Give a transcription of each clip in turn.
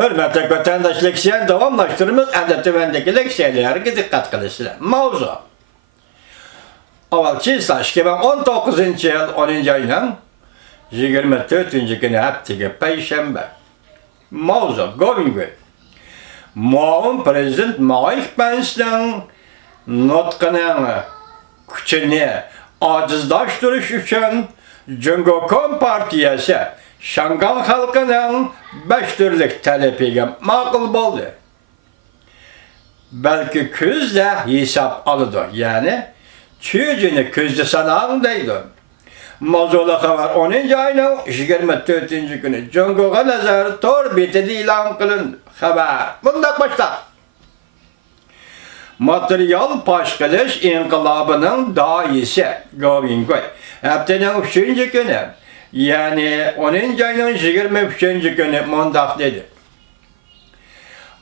Hürmetli vatandaş leksiyen devamlaştırımız endetümendeki leksiyeleri dikkat kılışlar. Mavzu. Avval çizsaş ki ben 19. yıl 10. ayının 24. günü haftiga Perşembe. Mavzu. Govingway. Muavin Prezident Mike Pence'nin nutqının küçüğünü acizlaştırış için Cumhuriyet Partiyası Şangan halkının 5 türlük talebiga ma'qul bo'ldi. Belki küzde hesap alıdı. Yani çüyücünü küzde sanağın deydi. Mavzula haber 10. ayının 24. günü Cumhur'a nazar tor betidi ilan kılındı. Haber. Bundan başta. Materyal paşkılış inkılabının daisi Govingway. Haftanın 3. günü yani 10. ayının 23. günü mundaq dedi.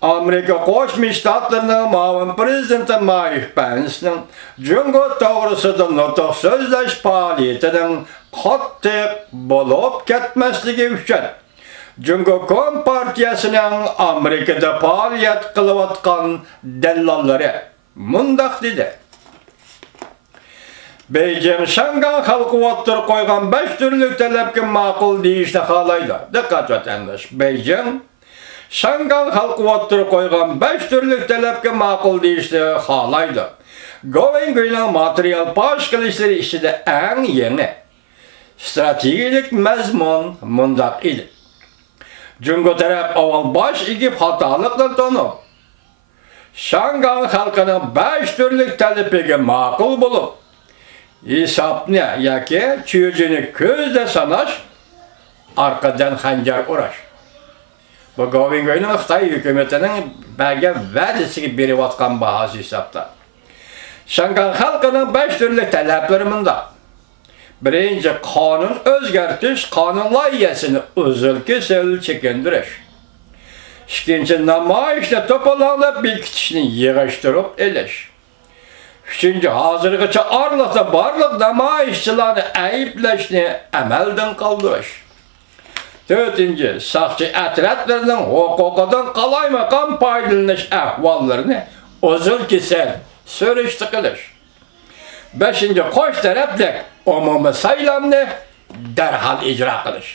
Amerika Qo'shma Shtatlarning muavin prezidenti Mike Pence'ning Cumhuriyet to'g'risida nutq so'zlash faoliyatining qattiq bo'lib ketmasligi uchun Cumhuriyet Partiyasining Amerikada faoliyat qilayotgan dallallari mundaq dedi. Beijing Şangan halkı o'ttirib qo'ygan 5 turli talabga ma'qul deyishni xohlaydi. Diqqat vatandosh. Beijing Şangan halkı o'ttirib qo'ygan 5 turli talabga ma'qul deyishni xohlaydi. Govingwayning material fosh qilishlari ichida eng yangi strategik mazmun mundaq edi. Jungo taraf avval bosh egib xatolikdan tanib, Şangan halkının 5 turli talabiga ma'qul bo'lib, hesapni yoki çüyücünü ko'zda sanash, arqadan xanjar urash. Bu Govingwayning Xitoy hukumatining bergan va'dasiga berayotgan bahosi hisobda. Şangan xalqining 5 turli talablari bunda. Birinchi, qonun o'zgartirish, qonun loyihasini uzil-kesil chekindirish. Ikkinchi, namoyishni to'polonlab bekitishni yig'ishtirib elish. Üçüncü, hazırgacha arlıqda barlıq namoyishchilarni ayblashni amaldan qoldirish. Dördüncü, saqchi atratlarning huquqidan qalaymaqon foydalanish ahvollarini uzil-kesil surishti qilish. Beşinci, qo'sh taraflik umumiy saylovni darhol ijro qilish.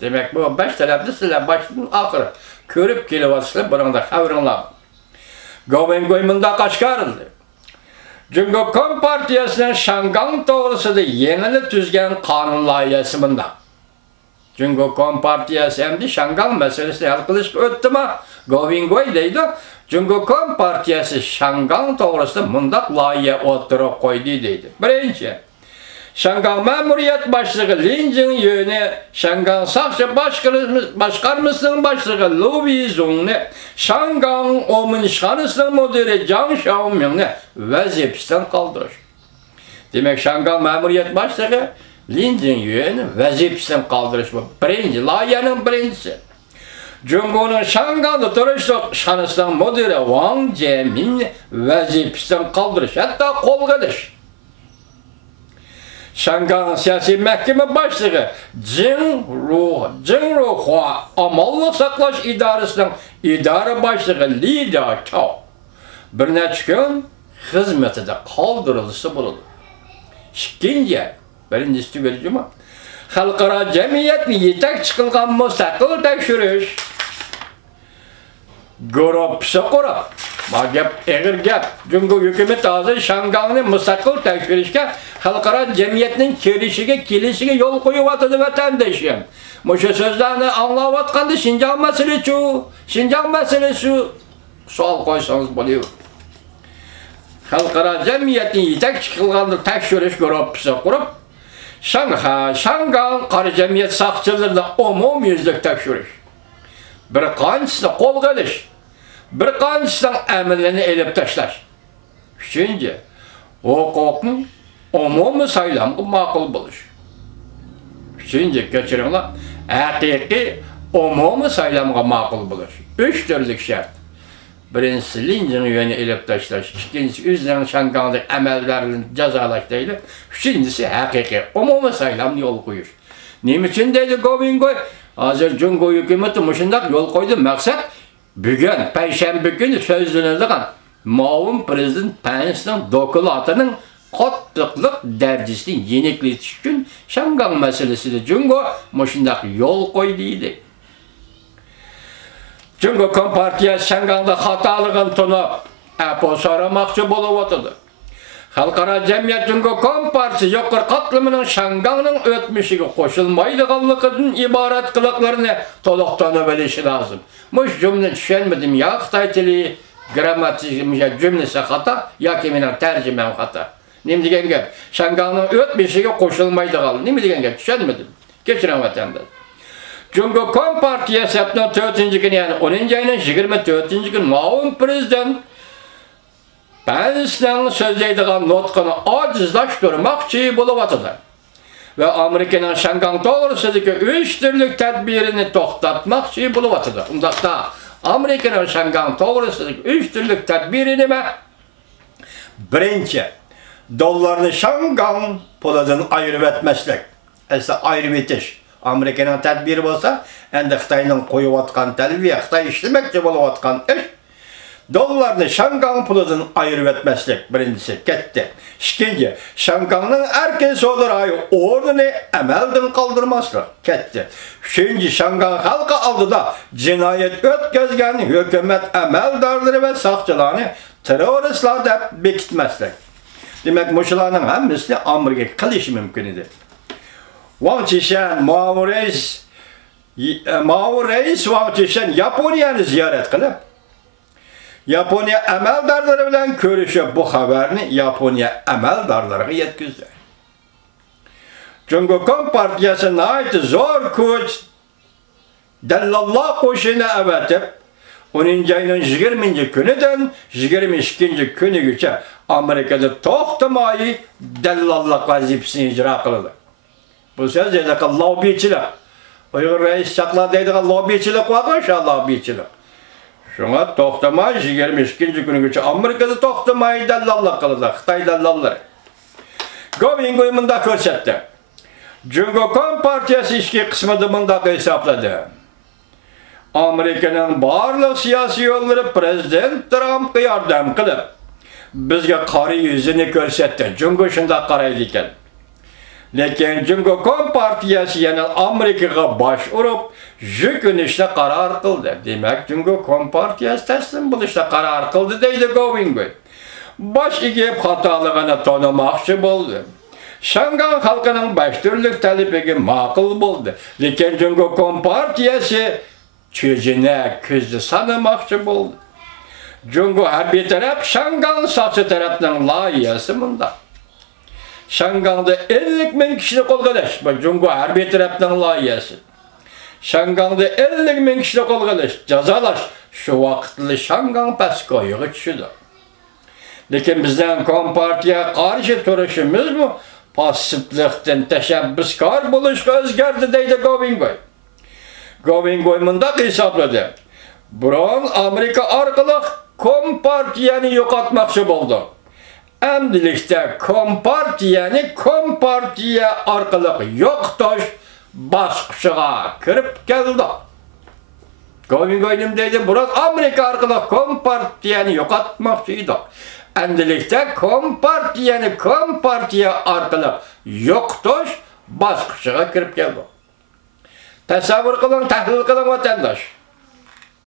Demek bu 5 tarafli sizlar başdan oxiri ko'rib kelyapsizlar, buningda xabaringlar. Govingway mundaq oshkorildi. Cumhuriyet Partiyasining Şangan to'g'risida yengini tuzgan qonun loyihasi bundaq. Cumhuriyet Partiyasi hamda Şangan masalasini hal qilishga o'tdimi? Govingway deydi. Cumhuriyet Partiyasi Şangan to'g'risida mundaq loyiha o'tirib qo'ydi deydi. Birinchi, Şangan ma'muriyat boshlig'i Lin Jingyu'ni Şangan saqchi boshqarmasining boshlig'i Lu Weizhongni Şangan omishxonasining mudiri Zhang Xiaomingni vazifasidan qoldirish. Demak, Şangan ma'muriyat boshlig'i Lin Jingyu'ni vazifasidan qoldirish bu birinchi loyihaning birinchisi. Cumhuriyet Şangan'da turishliq ishxonasining mudiri Wang Jianmingni vazifasidan qoldirish, hatto qo'lga olish. Şangan siyasi mahkeme başlığı Jing Ruhua amallık saklaş idarəsinin idare başlığı Li Dachao bir neçə gün hizmetinde kaldırılışı bulundu. İkinci, birincisi tügelcimi, xalqaro jamiyatni yetak çıkılgan müstakil tekshirish guruhi qurib, gap eg'ir gap. Cumhuriyet hukumati hozir Şanganni müstakil tekshirishga xalqaro jamiyatning kelishiga yo'l qo'yyapti vatandoshim. Mushu so'zlarni anglayotganda Şinjan masalasi savol qo'ysangiz bo'ladi. Xalqaro jamiyatning yetakchi qilgan tekshirish guruhi qurib, Şangan qari jamiyat saqchilarini umumyuzlik tekshirish. Bir qanchisini qo'lga olish, bir qanchisini amalini elib tashlash. Uchinchi, huquqni umumiy saylovga ma'qul bo'lish. Uchinchi, kechiringlar, haqiqiy umumiy saylovga ma'qul bo'lish. 3 turlik shart. Birinchisi Lin Jingyu'ni elib tashlash, ikkinchisi o'zining Şangan'dagi amallarni jazolash deydi. Uchinchisi haqiqiy umumiy saylovga yo'l qo'yish. Nima uchun deydi Govingway? Hazır Cungo hükümeti muşundak yol koydu. Maksat bugün Perşembe günü sözlenildiğin Mağun Prezident Pence'nin dokulatının qattiqlik darajasini yenikletish uchun Shangang masalasida Cungo muşundak yol koydu deydi. Cungo Kompartiyasi Shangangda xatoligini tunib, apo so'ramoqchi bo'lib o'tdi. Xalqaro jamiyat Cungo Kompartiyasi yuqori qatlamining Shangangning o'tmishiga qo'shilmaydiganligidan iborat qiliqlarini to'liq tanib bilishi lozim. Mush jumla tushunmadim ya Xitoy tili grammatik jumlasi xato yoki mening tarjimam xato. Nima degan gap? Shangangning o'tmishiga qo'shilmaydigan. Nima degan gap? Tushunmadim. Kechiring vatandosh. Cungo Kompartiyasi 4-kun, yani 10-ayning 24-kun Mağun Prezident Pence'nin so'zlaydigan nutqini ojizlashtirmoqchi bo'lib o'tdi. Va Amerikaning Shangang to'g'risidagi 3 turlik tadbirini to'xtatmoqchi bo'lib o'tdi. Undaqda Amerikaning Shangang to'g'risidagi 3 turlik tadbiri nima? Birinchi, dollarni Shangang pulidan ayirib etmaslik. Esa ayirib etish. Amerikaning tadbiri bo'lsa, endi Xitoyning qo'yib atgan talbiya, Xitoy ishlamoqchi bo'lib atgan ish dollarni Shangang pulidan ayirib etmaslik birinchisi ketdi. Ikkinchi, Shangangning erkin so'lar ayı o'rnini amaldan qoldirmaslik ketdi. Uchinchi, Shangang xalqi oldida jinoyat o'tkazgan hukumat amaldorlari va soqchilarni terroristlar deb bekitmaslik. Demak, mushularning hammasini Amerika qilishi mumkin edi. Wang Qishan Mao Reis Wang Qishan Yaponiyani ziyorat qilib, Yaponiya amaldorlari bilan ko'rishib bu xabarni Yaponiya amaldorlariga yetkazdi. Cungo Kompartiyasi nayt zo'r kuch dallallar qo'shini avatib, 10-ayning 20-kunidan 22-kunigacha Amerikada to'xtamay dallallar vazifasini ijro qildi. Bu söz deydigan lobbichilik. Uyg'ur rais chaqlar deydigan lobbichilik bo'lgan, shu lobbichilik. Shunga to'xtamay 22-kunigacha Amerikada to'xtamay dallallar qildi, Xitoy dallallari. Govingoy bunda ko'rsatdi. Cungo Kompartiyasi ichki qismida bunda hisobladi. Amerikaning barliq siyosiy yo'llari Prezident Trampga yordam qilib, bizga qora yuzini ko'rsatdi. Cungo shunda qaraydi ekan. Lekin Cungo Kompartiyasi yana Amerikaga bosh urib, yukinishga qaror qildi. Demak, Cungo Kompartiyasi taslim bo'lishga qaror qildi deydi Govingoy. Bosh egib xatoligini tonimoqchi bo'ldi. Shangang xalqining 5 turlik talabiga ma'qul bo'ldi. Lekin Cungo Kompartiyasi cho'jini ko'zni sanamoqchi bo'ldi. Cungo harbiy taraf Shangang soqchi tarafning loyihasi bunda. Shangangda 50.000 kishini qo'lga olish, bu Cungo harbiy tarafning loyihasi. Shangangda 50.000 kishini qo'lga olish, jazolash shu vaqtda Shangang paskoyiga tushdi. Lekin bizdan Kompartiya qarshi turishimiz bu passivlikdan tashabbuskor bo'lishga o'zgardi deydi Govingoy. Govingoy bunda hisobladi. Biron Amerika orqali Kompartiyani yo'qotmoqchi bo'ldi. Endilikda Kompartiya orqali yo'qotish bosqichiga kirib keldi. Govingoy nima deydi? Biroq Amerika orqali Kompartiyani yo'qotmoqchi edi. Endilikda Kompartiya orqali yo'qotish bosqichiga kirib keldi. Tasavvur qiling, tahlil qiling vatandosh.